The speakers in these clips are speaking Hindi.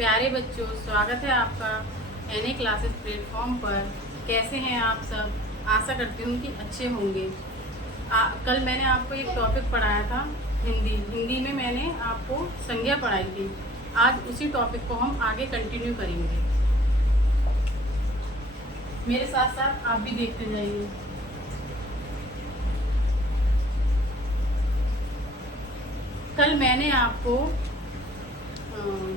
प्यारे बच्चों, स्वागत है आपका एनए क्लासेस प्लेटफॉर्म पर। कैसे हैं आप सब? आशा करती हूँ कि अच्छे होंगे। कल मैंने आपको एक टॉपिक पढ़ाया था, हिंदी में मैंने आपको संज्ञा पढ़ाई थी। आज उसी टॉपिक को हम आगे कंटिन्यू करेंगे। मेरे साथ साथ आप भी देखते जाइए। कल मैंने आपको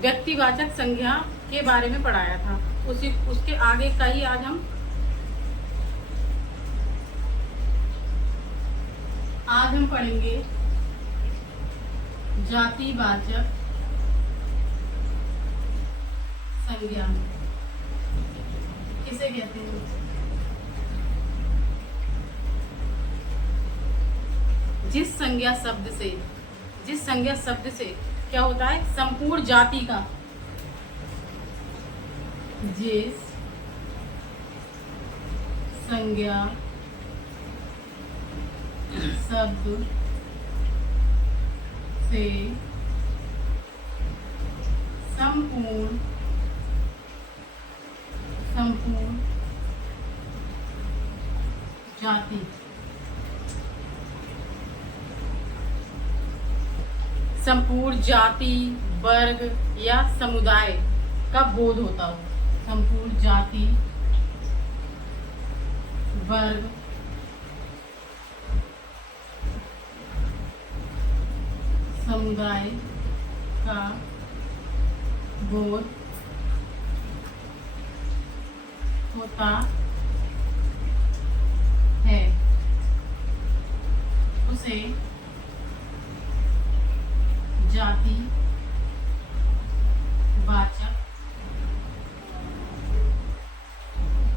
व्यक्तिवाचक संज्ञा के बारे में पढ़ाया था, उसके आगे का ही आज हम पढ़ेंगे जातिवाचक संज्ञा किसे कहते हैं। जिस संज्ञा शब्द से क्या होता है? संपूर्ण जाति का, जिस संज्ञा शब्द से संपूर्ण जाति संपूर्ण जाति, वर्ग या समुदाय का बोध होता हो। संपूर्ण जाति, वर्ग, समुदाय का बोध होता है, उसे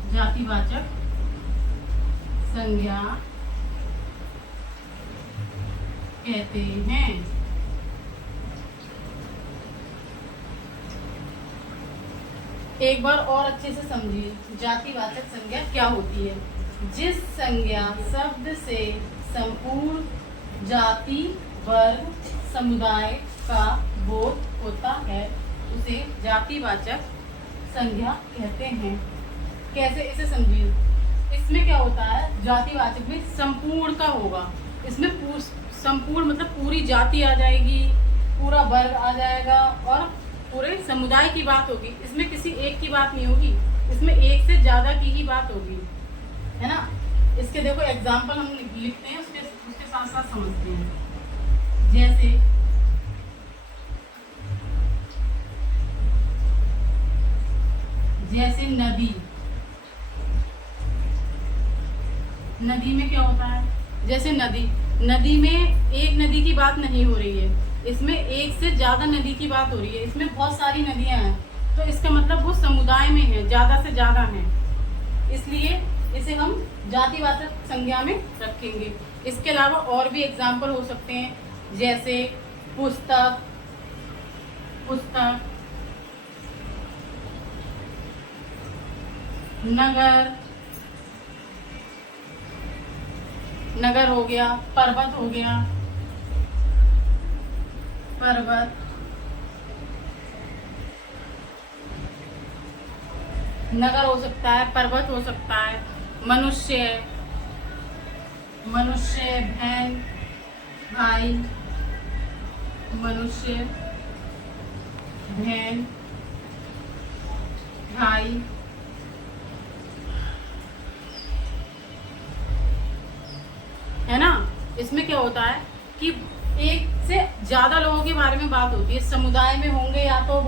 जातिवाचक संज्ञा कहते हैं। एक बार और अच्छे से समझिए, जातिवाचक संज्ञा क्या होती है। जिस संज्ञा शब्द से संपूर्ण जाति, वर्ग, समुदाय का बोध होता है, उसे जातिवाचक संज्ञा कहते हैं। कैसे, इसे समझिए। इसमें क्या होता है? जातिवाचक में संपूर्ण का होगा। इसमें संपूर्ण मतलब पूरी जाति आ जाएगी, पूरा वर्ग आ जाएगा और पूरे समुदाय की बात होगी। इसमें किसी एक की बात नहीं होगी, इसमें एक से ज्यादा की ही बात होगी, है ना। इसके देखो एग्जाम्पल हम लिखते हैं, उसके साथ साथ समझते हैं। जैसे नदी में क्या होता है? जैसे नदी में एक नदी की बात नहीं हो रही है, इसमें एक से ज्यादा नदी की बात हो रही है। इसमें बहुत सारी नदियां हैं, तो इसका मतलब वो समुदाय में है, ज्यादा से ज्यादा है, इसलिए इसे हम जातिवाचक संज्ञा में रखेंगे। इसके अलावा और भी एग्जाम्पल हो सकते हैं, जैसे पुस्तक, नगर हो गया, पर्वत हो गया, नगर हो सकता है, पर्वत हो सकता है, मनुष्य, बहन भाई, है ना। इसमें क्या होता है कि एक से ज्यादा लोगों के बारे में बात होती है। समुदाय में होंगे, या तो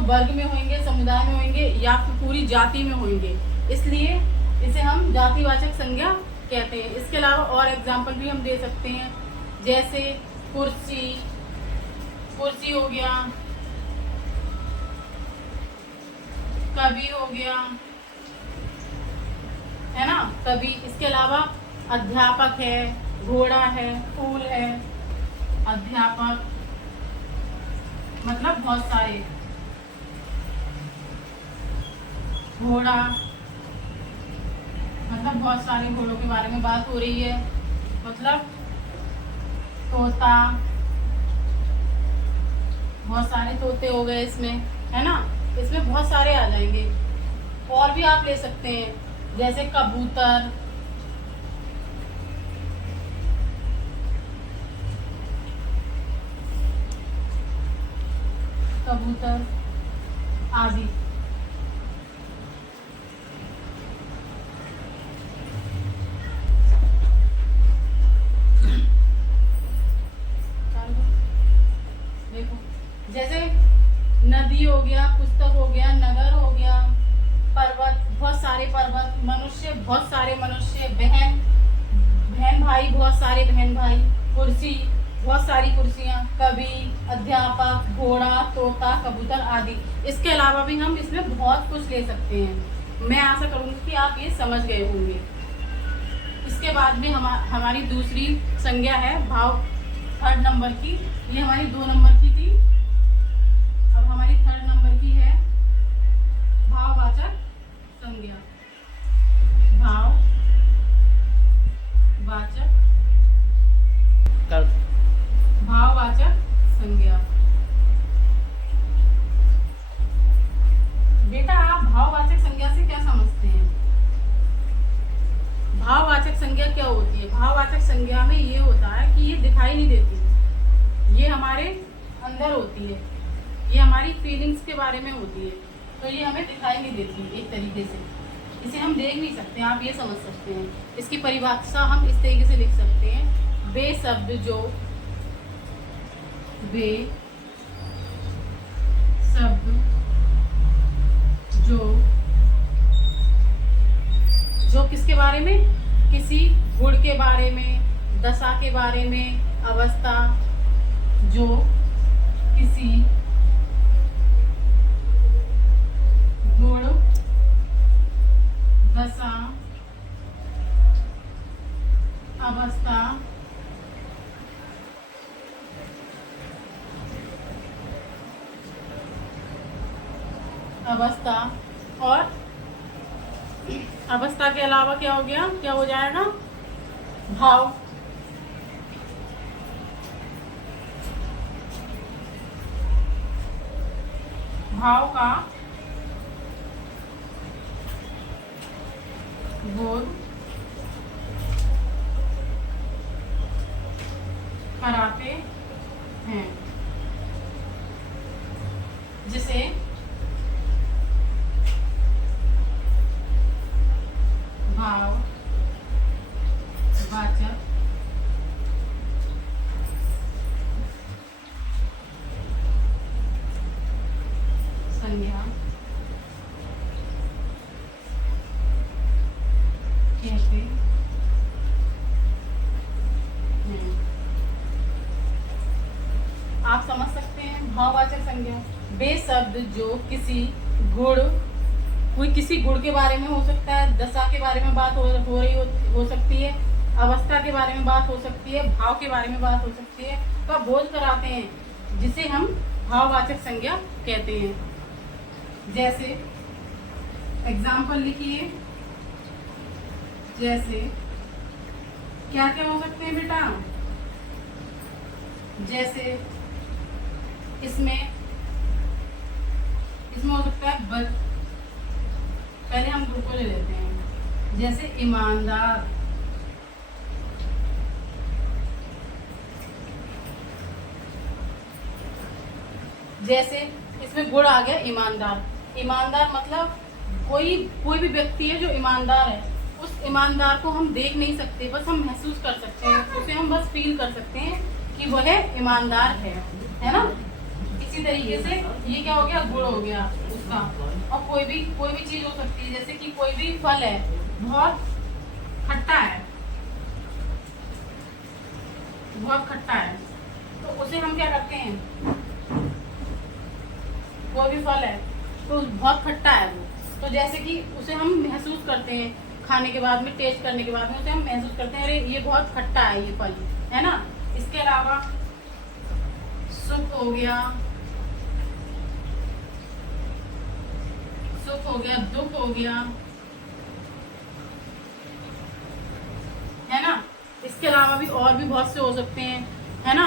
वर्ग में होंगे, समुदाय में होंगे, या फिर पूरी जाति में होंगे, इसलिए इसे हम जातिवाचक संज्ञा कहते हैं। इसके अलावा और एग्जाम्पल भी हम दे सकते हैं, जैसे कुर्सी हो गया, कवि हो गया, है ना, कवि। इसके अलावा अध्यापक है, घोड़ा है, फूल है। अध्यापक मतलब बहुत सारे, घोड़ा मतलब बहुत सारे घोड़ों के बारे में बात हो रही है, मतलब तोता, बहुत सारे तोते हो गए इसमें, है ना। इसमें बहुत सारे आ जाएंगे। और भी आप ले सकते हैं, जैसे कबूतर, कबूतर आदि। देखो, जैसे नदी हो गया, पुस्तक हो गया, नगर हो गया, पर्वत, बहुत सारे पर्वत, मनुष्य, बहुत सारे मनुष्य, बहन, बहन भाई, बहुत सारे बहन भाई, कुर्सी, बहुत सारी कुर्सियां, कवि, अध्यापक, घोड़ा, तोता, कबूतर आदि। इसके अलावा भी हम इसमें बहुत कुछ ले सकते हैं। मैं आशा करूंगी कि आप ये समझ गए होंगे। इसके बाद में हमारी दूसरी संज्ञा है भाव, 3rd नंबर की। ये हमारी 2 नंबर की थी, अब हमारी 3rd नंबर की है भाववाचक संज्ञा। भाववाचक संज्ञा। बेटा, आप भाववाचक संज्ञा से क्या समझते हैं? भाववाचक संज्ञा क्या होती है? भाववाचक संज्ञा में ये होता है कि ये दिखाई नहीं देती, ये हमारे अंदर होती है, ये हमारी फीलिंग्स के बारे में होती है, तो ये हमें दिखाई नहीं देती एक तरीके से, इसे हम देख नहीं सकते, आप ये समझ सकते हैं। इसकी परिभाषा हम इस तरीके से लिख सकते हैं, वे शब्द जो जो किसके बारे में? किसी गुण के बारे में, दशा के बारे में, अवस्था, जो किसी गुण, दशा, अवस्था, और अवस्था के अलावा क्या हो गया, क्या हो जाएगा? भाव। भाव का बोध कराते हैं, जिसे भाववाचक संज्ञा कहते हैं। आप समझ सकते हैं भाववाचक संज्ञा, वे शब्द जो किसी गुण, कोई किसी गुण के बारे में हो सकता है, दशा के बारे में बात हो सकती है, अवस्था के बारे में बात हो सकती है, भाव के बारे में बात हो सकती है, का बोध कराते हैं, जिसे हम भाववाचक संज्ञा कहते हैं। जैसे एग्जाम्पल लिखिए, जैसे क्या क्या हो सकते हैं बेटा? जैसे इसमें हो सकता है पहले हम ग्रुप को ले लेते हैं, जैसे ईमानदार, जैसे इसमें गुण आ गया ईमानदार। ईमानदार मतलब कोई भी व्यक्ति है जो ईमानदार है, उस ईमानदार को हम देख नहीं सकते, बस हम महसूस कर सकते हैं, उसे हम बस फील कर सकते हैं कि वह ईमानदार है ना। इसी तरीके से ये क्या हो गया? गुण हो गया उसका। और कोई भी चीज हो सकती है, जैसे कि कोई भी फल है बहुत खट्टा है, तो उसे हम क्या करते हैं? कोई भी फल है तो बहुत खट्टा है वो, तो जैसे कि उसे हम महसूस करते हैं, खाने के बाद में, टेस्ट करने के बाद में उसे हम महसूस करते हैं, अरे ये बहुत खट्टा है ये फल, है ना। इसके अलावा सुख हो गया, दुख हो गया, है ना। इसके अलावा भी और भी बहुत से हो सकते हैं, है ना।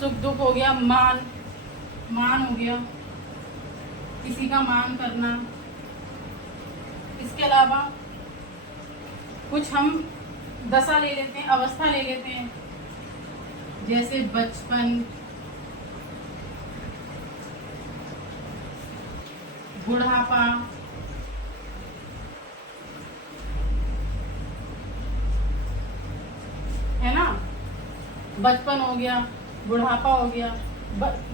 सुख दुख हो गया, मान, मान हो गया, किसी का मान करना। इसके अलावा कुछ हम दशा ले लेते हैं, अवस्था ले लेते हैं, जैसे बचपन, बुढ़ापा, है ना। बचपन हो गया, बुढ़ापा हो गया।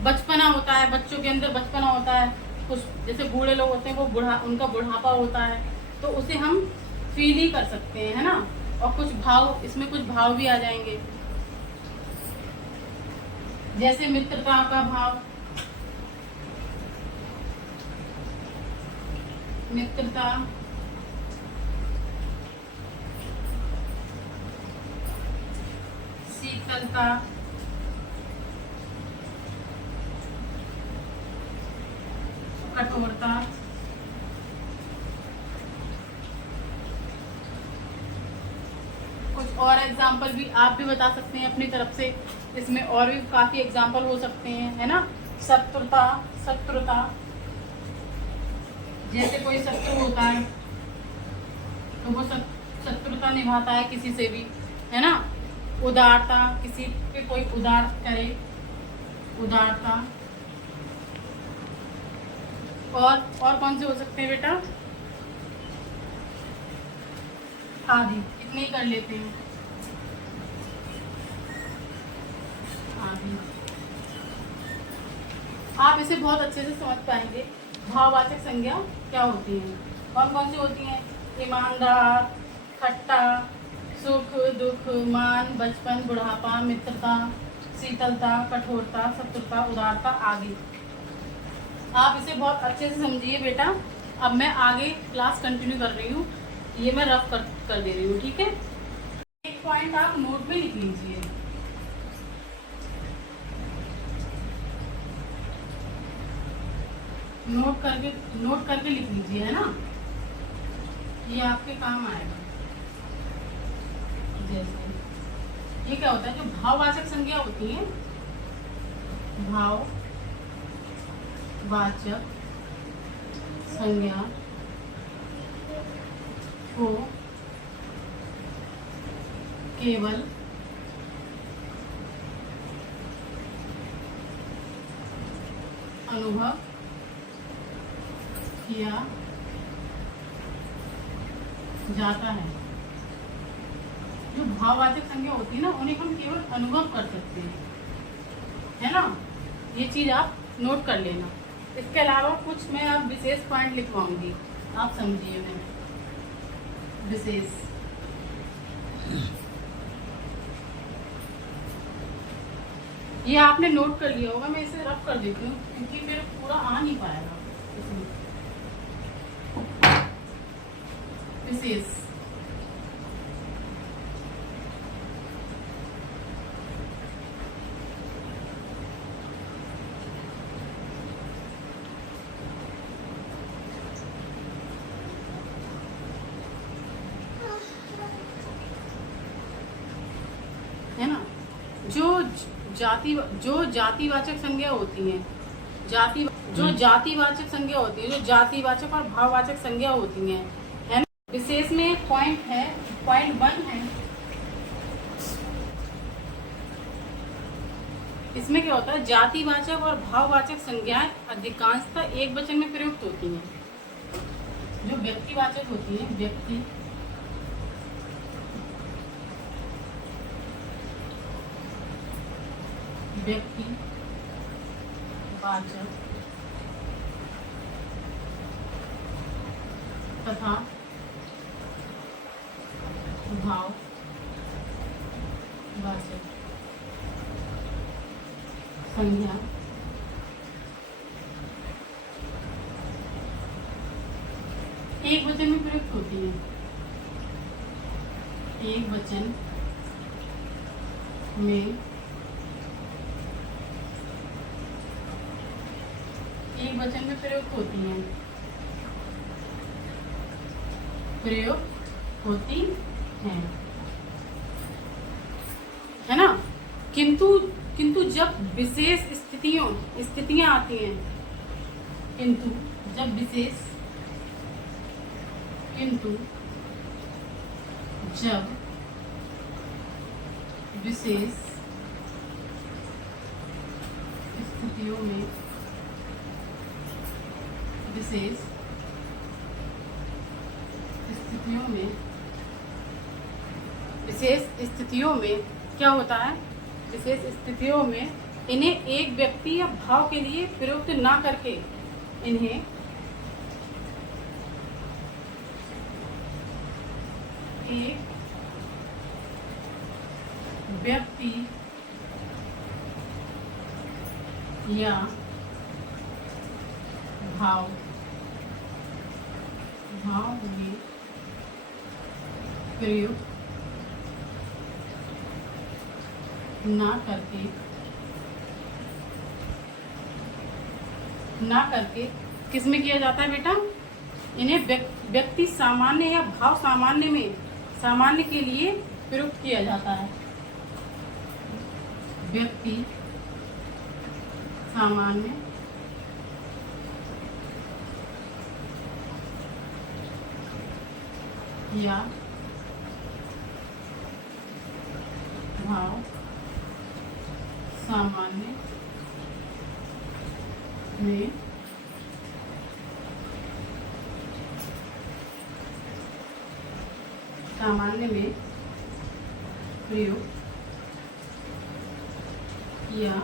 बचपना होता है, बच्चों के अंदर बचपना होता है। कुछ जैसे बूढ़े लोग होते हैं वो उनका बुढ़ापा होता है, तो उसे हम फील ही कर सकते हैं, है ना। और कुछ भाव, इसमें कुछ भाव भी आ जाएंगे, जैसे मित्रता का भाव, मित्रता, शीतलता, कठोरता, कुछ और एग्जाम्पल भी आप भी बता सकते हैं अपनी तरफ से। इसमें और भी काफी एग्जाम्पल हो सकते हैं, है ना। शत्रुता, शत्रुता, जैसे कोई शत्रु होता है तो वो शत्रुता निभाता है किसी से भी, है ना। उदारता, किसी पे कोई उदार करे, उदारता। और कौन से हो सकते हैं बेटा? आदि, इतने ही कर लेते हैं। आदि आप इसे बहुत अच्छे से समझ पाएंगे। भाववाचक संज्ञा क्या होती है, कौन कौन सी होती हैं? ईमानदार, खट्टा, सुख दुख, मान, बचपन, बुढ़ापा, मित्रता, शीतलता, कठोरता, शत्रुता, उदारता आदि। आप इसे बहुत अच्छे से समझिए बेटा। अब मैं आगे क्लास कंटिन्यू कर रही हूँ, ये मैं रफ कर दे रही हूँ, ठीक है। एक पॉइंट आप नोट में लिख लीजिए। नोट करके लिख लीजिए, है ना, ये आपके काम आएगा। जैसे ये क्या होता है, जो भाववाचक संज्ञा होती है, भाववाचक संज्ञा को केवल अनुभव किया जाता है। जो भाववाचक संज्ञा होती है ना, उन्हें हम केवल अनुभव कर सकते हैं, है ना। ये चीज आप नोट कर लेना। इसके अलावा कुछ मैं आप विशेष पॉइंट लिखवाऊंगी, आप समझिए। मैं विशेष, ये आपने नोट कर लिया होगा, मैं इसे रफ कर देती हूँ क्योंकि फिर पूरा आ नहीं पाएगा इसमें। विशेष, है ना। जो जातिवाचक संज्ञा होती है, जो जातिवाचक संज्ञा होती है, जो जातिवाचक और भाववाचक संज्ञा होती है ना। विशेष में एक पॉइंट है, पॉइंट 1 है। इसमें क्या होता है, जातिवाचक और भाववाचक संज्ञाएं अधिकांशतः एक वचन में प्रयुक्त होती हैं। जो व्यक्तिवाचक होती है, व्यक्ति, वाचक तथा भाववाचक संज्ञा एक वचन में प्रयुक्त होती है। एक वचन में प्रयुक्त होती हैं, है ना। किंतु किंतु जब विशेष स्थितियां आती हैं, किंतु जब विशेष विशेष स्थितियों में क्या होता है, विशेष स्थितियों में इन्हें एक व्यक्ति या भाव के लिए प्रयुक्त ना करके इन्हें एक व्यक्ति या भाव में प्रयुक्त ना करके किस में किया जाता है बेटा, इन्हें व्यक्ति सामान्य या भाव सामान्य के लिए प्रयुक्त किया जाता है। व्यक्ति सामान्य या भाव सामान्य में प्रयोग किया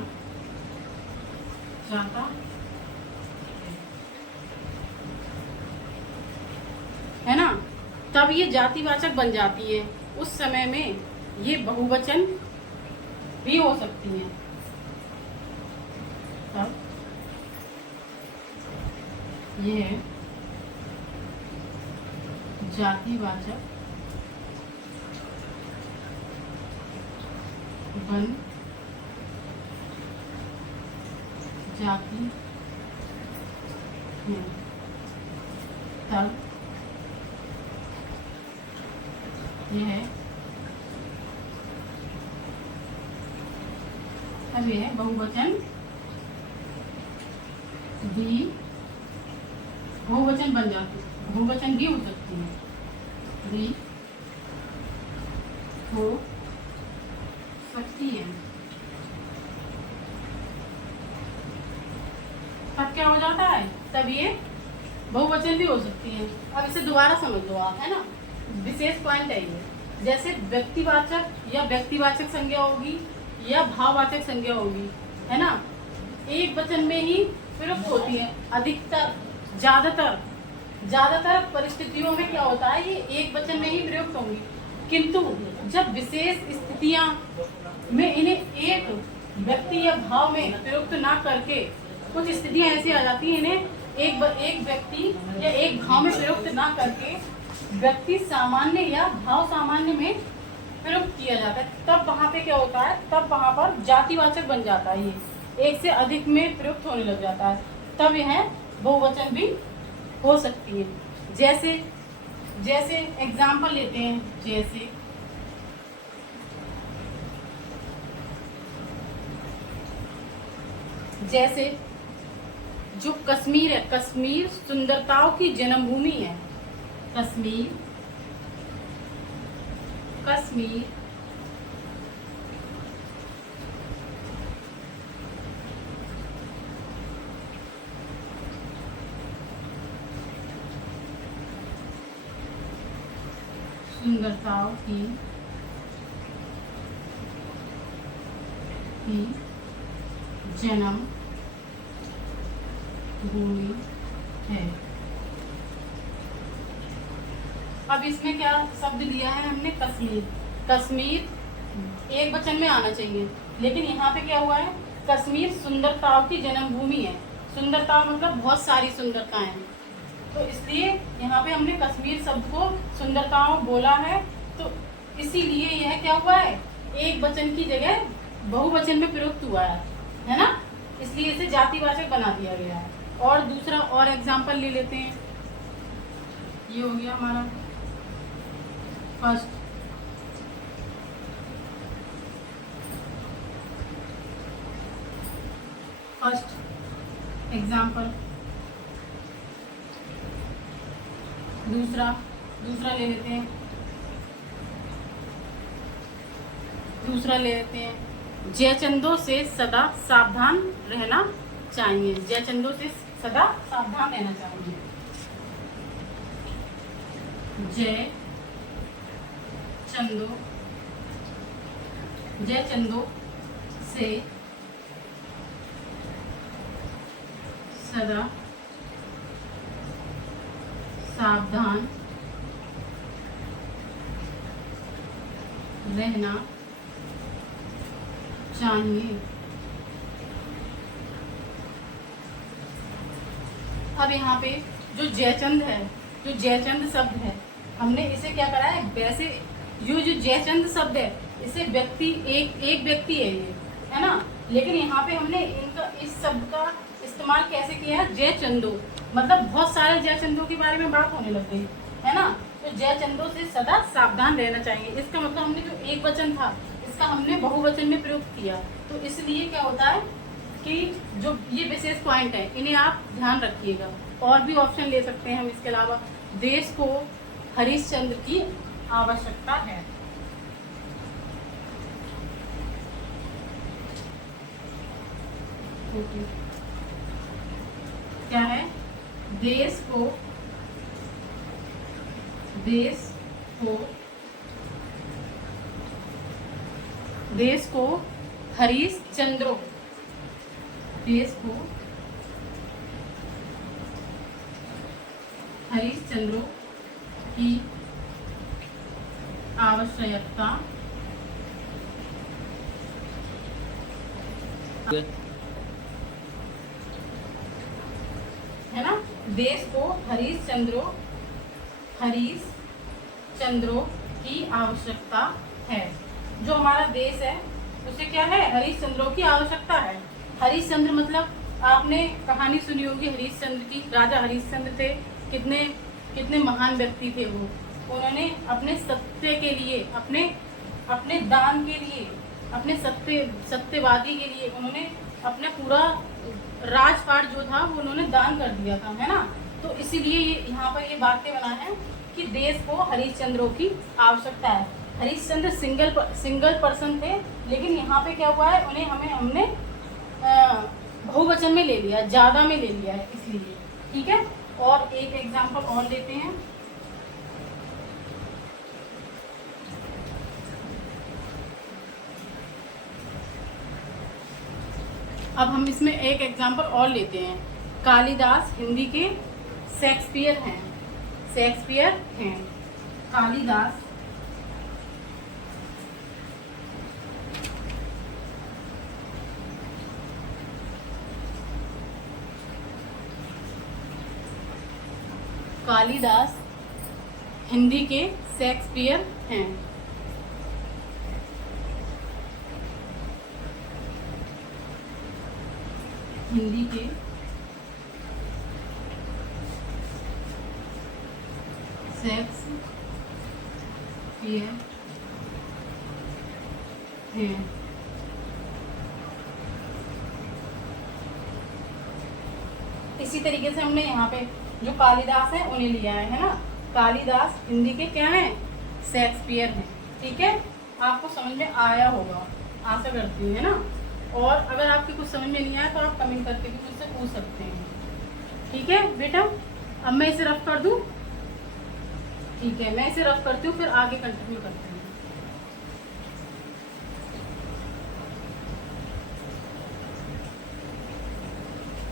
जाता है ना, तब ये जातिवाचक बन जाती है। उस समय में ये बहुवचन भी हो सकती हैं। तब यह जातिवाचक बन जाती है। तब यह बहुवचन बन जाती है, बहुवचन भी हो सकती है, भी हो सकती है। तब क्या हो जाता है, तब ये बहुवचन भी हो सकती है। अब इसे दोबारा समझ लो आप, है ना, विशेष पॉइंट है ये। जैसे व्यक्तिवाचक या व्यक्तिवाचक संज्ञा होगी या भाववाचक संज्ञा होगी, है ना, एक वचन में ही प्रयुक्त होती है। अधिकतर ज्यादातर परिस्थितियों में क्या होता है, ये एक वचन में ही प्रयुक्त होंगी। किंतु जब विशेष स्थितियां में इन्हें एक व्यक्ति या भाव में प्रयुक्त ना करके, कुछ स्थितियां ऐसी आ जाती हैं, इन्हें एक व्यक्ति या एक भाव में प्रयुक्त ना करके व्यक्ति सामान्य या भाव सामान्य में प्रयुक्त किया जाता है। तब वहां पे क्या होता है, तब वहां पर जातिवाचक बन जाता है। ये एक से अधिक में प्रयुक्त होने लग जाता है। तब यह बहुवचन भी हो सकती है। जैसे एग्जाम्पल लेते हैं, जैसे जो कश्मीर है, कश्मीर सुंदरताओं की जन्मभूमि है। कश्मीर सुंदरताओं की जन्म भूमि है। अब इसमें क्या शब्द लिया है हमने, कश्मीर एक वचन में आना चाहिए, लेकिन यहाँ पे क्या हुआ है, कश्मीर सुंदरताओं की जन्मभूमि है। सुंदरता मतलब बहुत सारी सुंदरताएं हैं, तो इसलिए यहाँ पे हमने कश्मीर शब्द को सुंदरताओं बोला है। तो इसीलिए यह क्या हुआ है, एक वचन की जगह बहुवचन में प्रयुक्त हुआ है ना, इसलिए इसे जातिवाचक बना दिया गया है। और दूसरा और एग्जाम्पल ले लेते हैं। ये हो गया हमारा फर्स्ट। First example. दूसरा ले लेते हैं। जयचंदों से सदा सावधान रहना चाहिए। जयचंदों से सदा सावधान रहना चाहिए। जयचंदों से सदा सावधान रहना चाहिए। अब यहाँ पे जो जयचंद शब्द है, हमने इसे क्या करा है, वैसे जो जयचंद शब्द है इसे व्यक्ति एक व्यक्ति है ये, है ना, लेकिन यहाँ पे हमने इनका इस शब्द का इस्तेमाल कैसे किया है, जयचंदो, मतलब बहुत सारे जयचंदों के बारे में बात होने लग गई, है ना। तो जयचंदों से सदा सावधान रहना चाहिए, इसका मतलब हमने जो एक वचन था इसका हमने बहुवचन में प्रयोग किया। तो इसलिए क्या होता है कि जो ये विशेष पॉइंट है इन्हें आप ध्यान रखिएगा। और भी ऑप्शन ले सकते हैं हम इसके अलावा। देश को हरिश्चंद्र की आवश्यकता है। क्या है, देश को हरिश्चंद्रों की आवश्यकता है ना। देश को हरिश्चंद्रों की आवश्यकता है। जो हमारा देश है उसे क्या है, हरिश्चंद्रों की आवश्यकता है। हरिश्चंद्र मतलब आपने कहानी सुनी होगी हरिश्चंद्र की। राजा हरिश्चंद्र थे, कितने महान व्यक्ति थे वो। उन्होंने अपने सत्य के लिए, अपने दान के लिए, अपने सत्यवादी के लिए उन्होंने अपना पूरा राजपाट जो था वो उन्होंने दान कर दिया था, है ना। तो इसीलिए ये यहाँ पर ये वाक्य बना है कि देश को हरिश्चंद्रों की आवश्यकता है। हरिश्चंद्र सिंगल पर्सन थे, लेकिन यहाँ पे क्या हुआ है, उन्हें हमने बहुवचन में ले लिया, ज्यादा में ले लिया है, इसलिए। ठीक है, और एक एग्जाम्पल और लेते हैं। अब हम इसमें एक एग्जाम्पल और लेते हैं। कालिदास हिंदी के शेक्सपियर हैं। कालिदास हिंदी के शेक्सपियर हैं। हिंदी के शेक्सपियर हैं। इसी तरीके से हमने यहाँ पे जो कालिदास है उन्हें लिया है ना। कालिदास हिंदी के क्या हैं, शेक्सपियर हैं। ठीक है, आपको समझ में आया होगा, आशा करती हूँ, है ना। और अगर आपके कुछ समझ में नहीं आया तो आप कमेंट करके भी मुझसे पूछ सकते हैं। ठीक है बेटा, अब मैं इसे रफ कर दूं। ठीक है, मैं इसे रफ करती हूँ, फिर आगे कंटिन्यू करते हैं।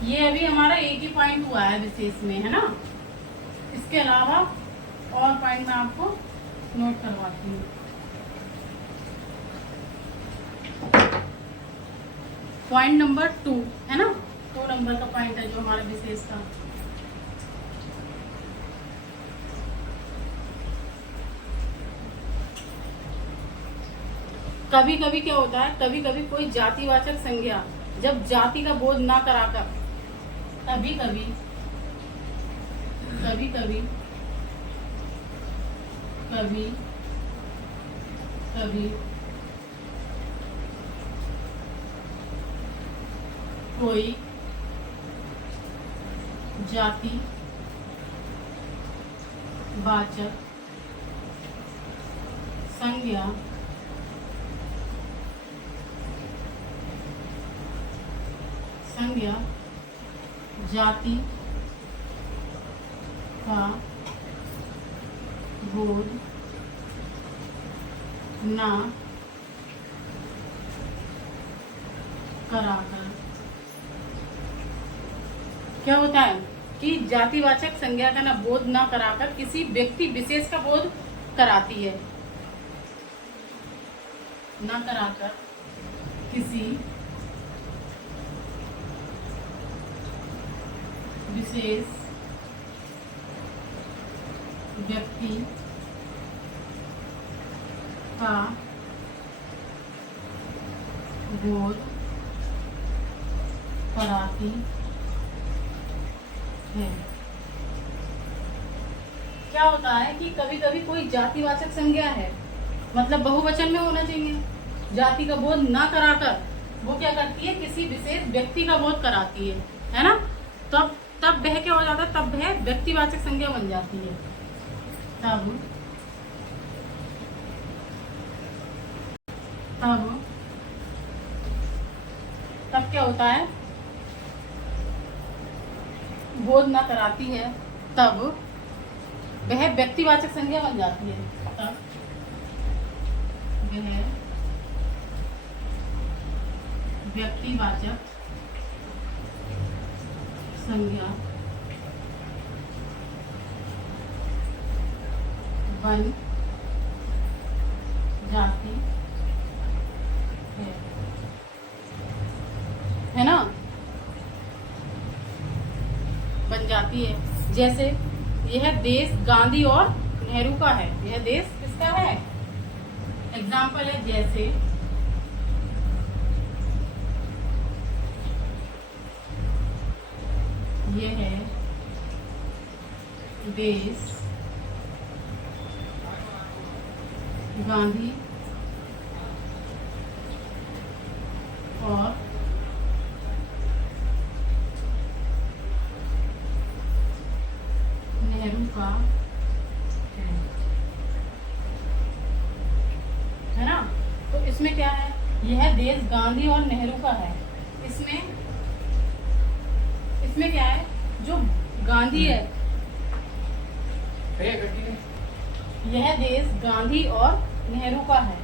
ये अभी हमारा एक ही पॉइंट हुआ है विशेष में, है ना। इसके अलावा और पॉइंट मैं आपको नोट करवाती हूँ। पॉइंट नंबर 2 है ना, 2 नंबर का पॉइंट है जो हमारा विशेष था। कभी कभी क्या होता है, कभी कभी कोई जातिवाचक संज्ञा जब जाति का बोध ना कराकर कभी कभी कोई जाति वाचक संज्ञा जाति का बोध ना कराकर। क्या होता है कि जातिवाचक संज्ञा का ना बोध ना कराकर किसी व्यक्ति विशेष का बोध कराती है, ना कराकर किसी विशेष व्यक्ति का बोध कराती है। क्या होता है कि कभी कभी कोई जातिवाचक संज्ञा है, मतलब बहुवचन में होना चाहिए, जाति का बोध ना कराकर वो क्या करती है, किसी विशेष व्यक्ति का बोध कराती है ना। तब वह क्या हो जाता है, तब वह व्यक्तिवाचक संज्ञा बन जाती है। तब क्या होता है, बोध ना कराती है, तब वह व्यक्तिवाचक संज्ञा बन जाती है। तब वह व्यक्तिवाचक संज्ञा बन जाती है ना, बन जाती है। जैसे यह देश गांधी और नेहरू का है, यह देश किसका है, एग्जाम्पल है जैसे यह है देश गांधी और नेहरू का है ना। तो इसमें क्या है, यह देश गांधी और नेहरू का है। इसमें क्या है, जो गांधी है, यह देश गांधी और नेहरू का है।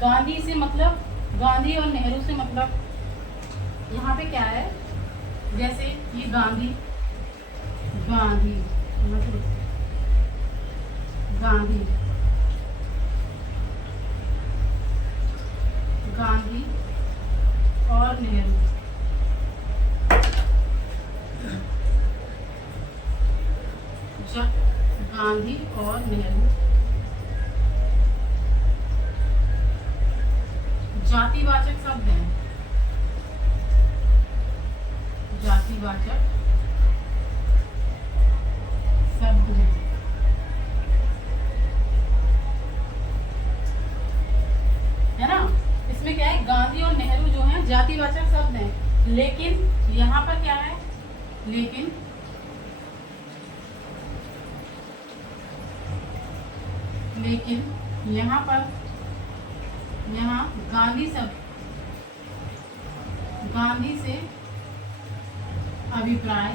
गांधी से मतलब, गांधी और नेहरू से मतलब यहाँ पे क्या है, जैसे ये गांधी मतलब गांधी और नेहरू, गांधी और नेहरू जातिवाचक शब्द हैं, जातिवाचक शब्द हैं, है ना। इसमें क्या है, गांधी और नेहरू जो हैं जातिवाचक शब्द हैं, लेकिन यहाँ पर क्या है, लेकिन यहाँ पर, यहाँ गांधी शब्द, गांधी से अभिप्राय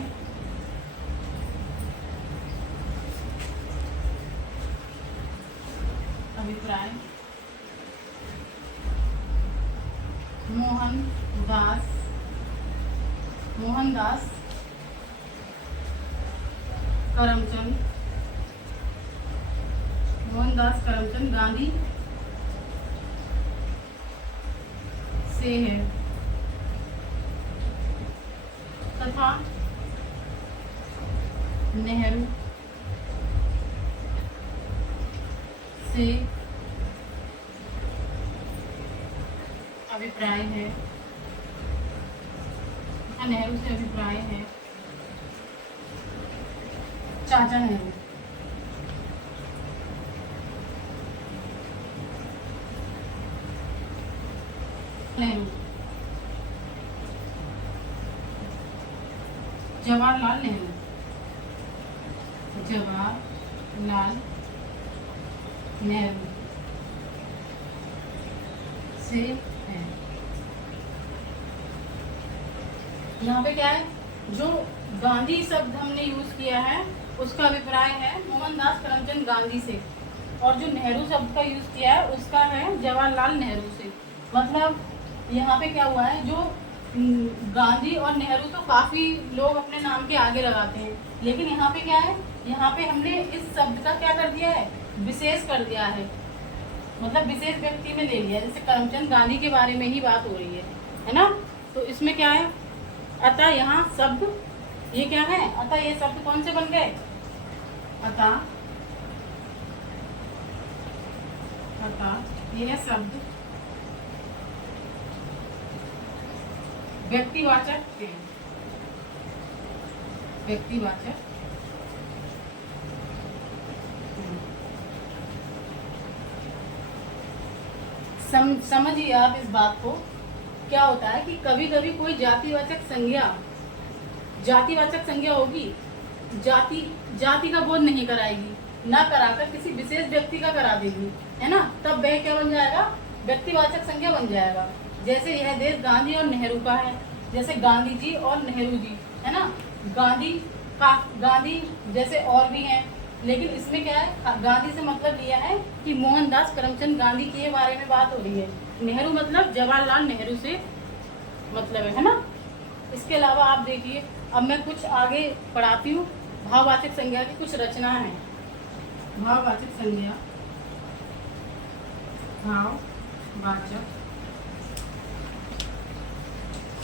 मोहनदास करमचंद गांधी से है, तथा नेहरू से अभिप्राय है, नेहरू से अभिप्राय है चाचा नेहरू। नेहरू जवाहरलाल नेहरू, जवाहरलाल नेहरू से है। यहाँ पे क्या है, जो गांधी शब्द हमने यूज किया है उसका अभिप्राय है मोहनदास करमचंद गांधी से, और जो नेहरू शब्द का यूज किया है उसका है जवाहरलाल नेहरू से। मतलब यहाँ पे क्या हुआ है, जो गांधी और नेहरू तो काफी लोग अपने नाम के आगे लगाते हैं, लेकिन यहाँ पे क्या है, यहाँ पे हमने इस शब्द का क्या कर दिया है, विशेष कर दिया है, मतलब विशेष व्यक्ति में ले लिया। जैसे करमचंद गांधी के बारे में ही बात हो रही है ना। तो इसमें क्या है, अतः यहाँ शब्द ये क्या है, अतः ये शब्द कौन से बन गए, अतः यह शब्द व्यक्तिवाचक के, व्यक्तिवाचक समझिए आप इस बात को। क्या होता है कि कभी कभी कोई जातिवाचक संज्ञा होगी, जाति का बोध नहीं कराएगी, ना कराकर किसी विशेष व्यक्ति का करा देगी, है ना, तब वह क्या बन जाएगा, व्यक्तिवाचक संज्ञा बन जाएगा। जैसे यह देश गांधी और नेहरू का है, जैसे गांधी जी और नेहरू जी, है ना। गांधी जैसे और भी हैं, लेकिन इसमें क्या है, गांधी से मतलब लिया है कि मोहनदास करमचंद गांधी के बारे में बात हो रही है। नेहरू मतलब जवाहरलाल नेहरू से मतलब है ना। इसके अलावा आप देखिए, अब मैं कुछ आगे पढ़ाती हूँ। भाववाचक संज्ञा की कुछ रचना है। भाववाचक संज्ञा, भाववाचक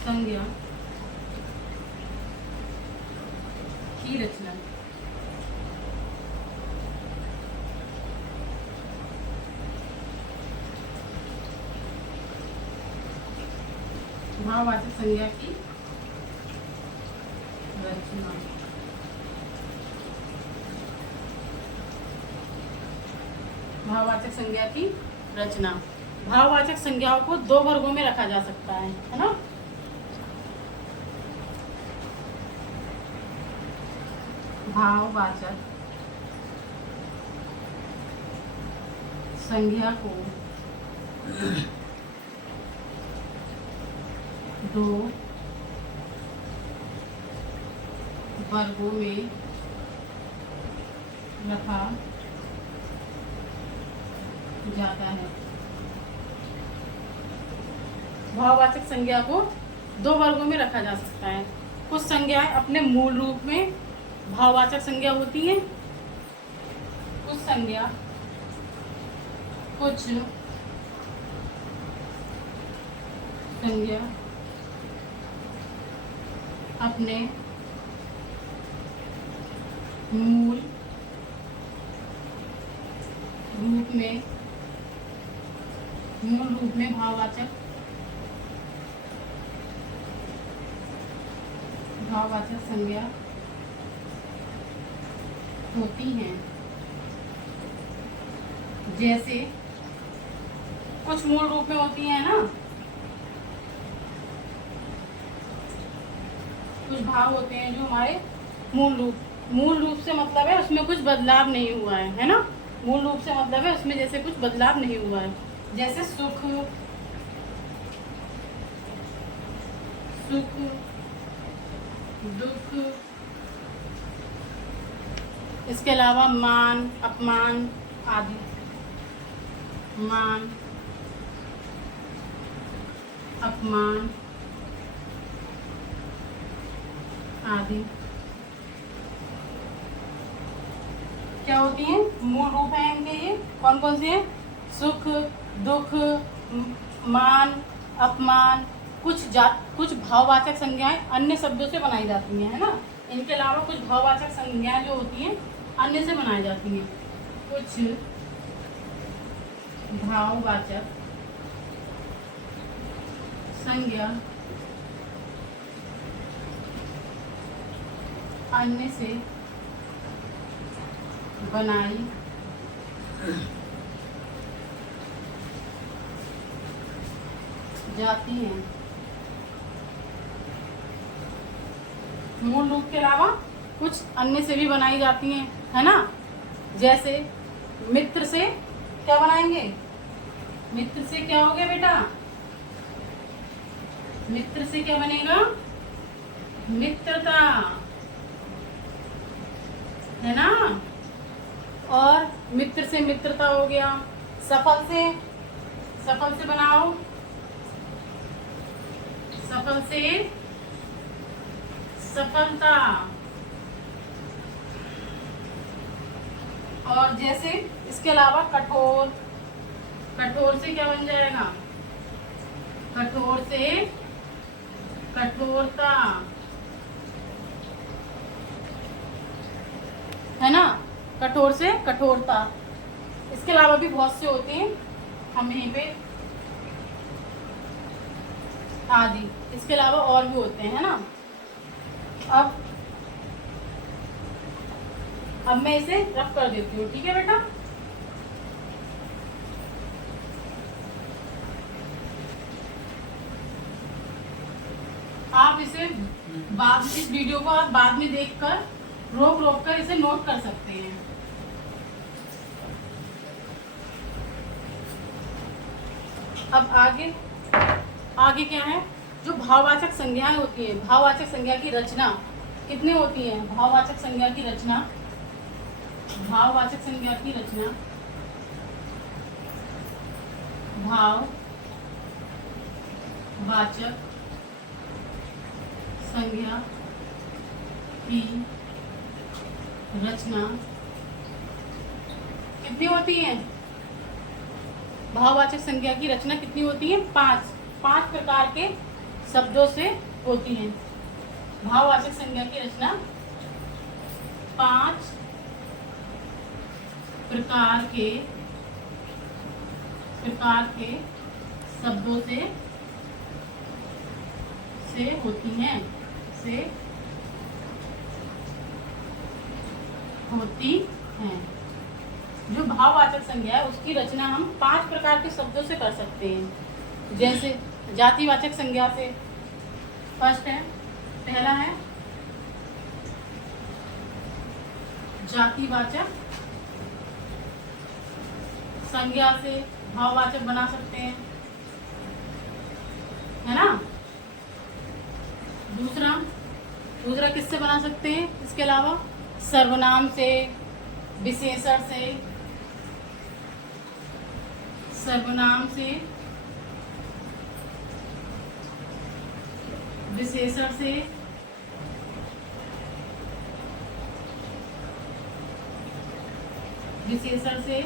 संज्ञा की रचना। भाववाचक संज्ञा की रचना। भाववाचक संज्ञा की रचना। भाववाचक संज्ञाओं को दो वर्गों में रखा जा सकता है ना। भाववाचक संज्ञा को दो वर्गों में रखा जाता है। भाववाचक संज्ञा को दो वर्गों में रखा जा सकता है। कुछ संज्ञाएं अपने मूल रूप में भाववाचक संज्ञा होती हैं, कुछ संज्ञा अपने मूल रूप में भाववाचक संज्ञा होती हैं। जैसे कुछ मूल रूप में होती है ना, कुछ भाव होते हैं जो हमारे मूल रूप से मतलब है उसमें कुछ बदलाव नहीं हुआ है ना। मूल रूप से मतलब है उसमें जैसे कुछ बदलाव नहीं हुआ है, जैसे सुख, दुख, इसके अलावा मान, अपमान आदि। मान, अपमान आदि क्या होती हैं, मूल रूप है इनके। ये कौन कौन से हैं, सुख, दुख, मान, अपमान। कुछ भाववाचक संज्ञाएं अन्य शब्दों से बनाई जाती हैं, है ना। इनके अलावा कुछ भाववाचक संज्ञाएं जो होती हैं अन्य से बनाई जाती हैं। कुछ भाववाचक संज्ञा अन्य से बनाई जाती हैं। मूल रूप के अलावा कुछ अन्य से भी बनाई जाती हैं, है ना। जैसे मित्र से क्या बनाएंगे, मित्र से क्या हो गया बेटा, मित्र से क्या बनेगा, मित्रता, है ना। और मित्र से मित्रता हो गया। सफल से, सफल से बनाओ, सफल से सफलता। और जैसे इसके अलावा कठोर, कठोर से क्या बन जाएगा, कठोर से कठोरता, है ना। कठोर से कठोरता। इसके अलावा भी बहुत से होते हैं, हम यहीं पे आदि, इसके अलावा और भी होते हैं, है ना। अब मैं इसे रफ कर देती हूँ, ठीक है बेटा। आप इसे बाद, इस वीडियो को आप बाद में देखकर रोक रोक कर इसे नोट कर सकते हैं। अब आगे, आगे क्या है, जो भाववाचक संज्ञाएं होती है, भाववाचक संज्ञा की रचना कितनी होती है, भाववाचक संज्ञा की रचना, भाववाचक संज्ञा की रचना, भाववाचक संज्ञा की रचना कितनी होती है, भाववाचक संज्ञा की रचना कितनी होती है, 5 प्रकार के शब्दों से होती है। भाववाचक संज्ञा की रचना 5 प्रकार के शब्दों से होती हैं, जो भाववाचक संज्ञा है उसकी रचना हम 5 प्रकार के शब्दों से कर सकते हैं। जैसे जातिवाचक संज्ञा से, फर्स्ट है, पहला है जातिवाचक संज्ञा से भाववाचक बना सकते हैं, है ना। दूसरा किससे बना सकते हैं, इसके अलावा सर्वनाम से, विशेषण से, सर्वनाम से, विशेषण से, विशेषण से,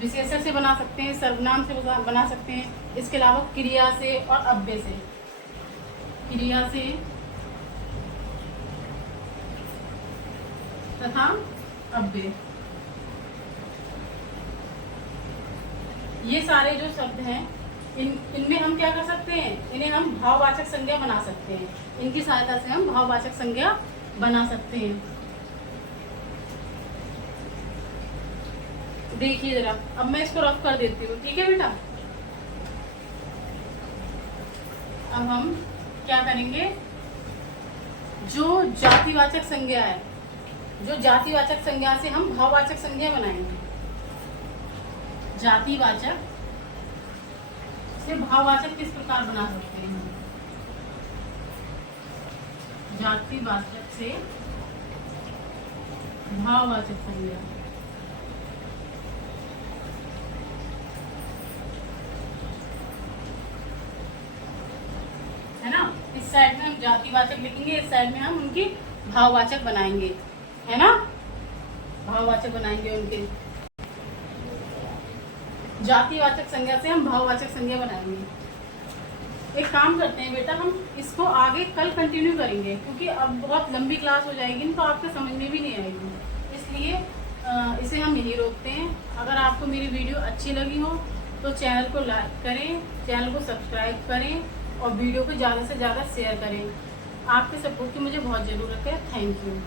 विशेषण से बना सकते हैं, सर्वनाम से बना सकते हैं। इसके अलावा क्रिया से और अव्यय से, क्रिया से तथा अव्यय, ये सारे जो शब्द हैं इनमें हम क्या कर सकते हैं, इन्हें हम भाववाचक संज्ञा बना सकते हैं। इनकी सहायता से हम भाववाचक संज्ञा बना सकते हैं। देखिए जरा, अब मैं इसको रफ कर देती हूँ, ठीक है बेटा। अब हम क्या करेंगे, जो जातिवाचक संज्ञा है, जो जातिवाचक संज्ञा से हम भाववाचक संज्ञा बनाएंगे। जातिवाचक से भाववाचक किस प्रकार बना सकते हैं, जातिवाचक से भाववाचक संज्ञा, है ना। इस साइड में हम जातिवाचक लिखेंगे, इस साइड में हम उनकी भाववाचक बनाएंगे, है ना, भाववाचक बनाएंगे उनके। जातिवाचक संज्ञा से हम भाववाचक संज्ञा बनाएंगे। एक काम करते हैं बेटा, हम इसको आगे कल कंटिन्यू करेंगे, क्योंकि अब बहुत लंबी क्लास हो जाएगी तो आपको समझ में भी नहीं आएगी, इसलिए इसे हम यही रोकते हैं। अगर आपको मेरी वीडियो अच्छी लगी हो तो चैनल को लाइक करें, चैनल को सब्सक्राइब करें और वीडियो को ज़्यादा से ज़्यादा शेयर करें। आपके सपोर्ट की मुझे बहुत ज़रूरत है। Thank you.